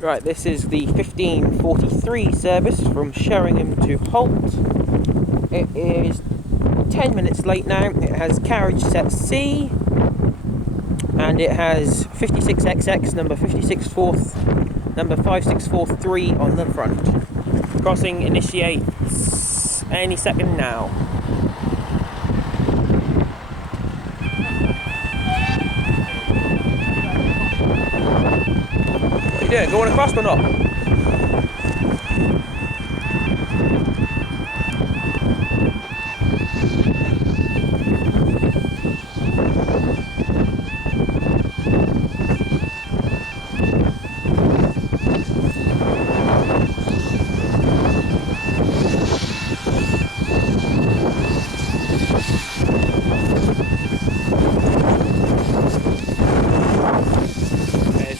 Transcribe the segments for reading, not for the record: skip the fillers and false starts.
Right, this is the 15:43 service from Sheringham to Holt. It is 10 minutes late now. It has carriage set C, and it has 56XX, number 564th, number 5643 on the front. Crossing initiates any second now. What are you doing? Going across or not?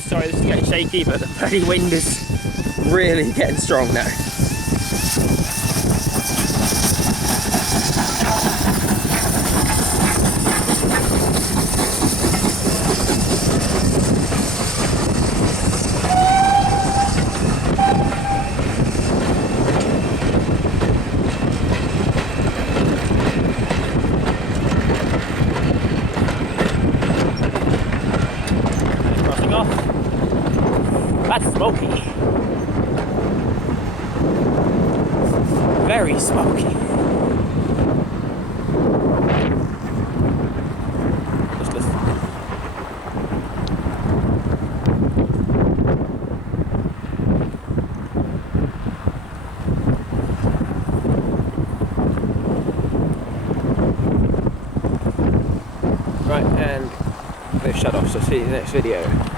Sorry, this is getting shaky, but the bloody wind is really getting strong now. Crossing off. That's smoky. Very smoky. Just listen. Right, and they've shut off, so see you in the next video.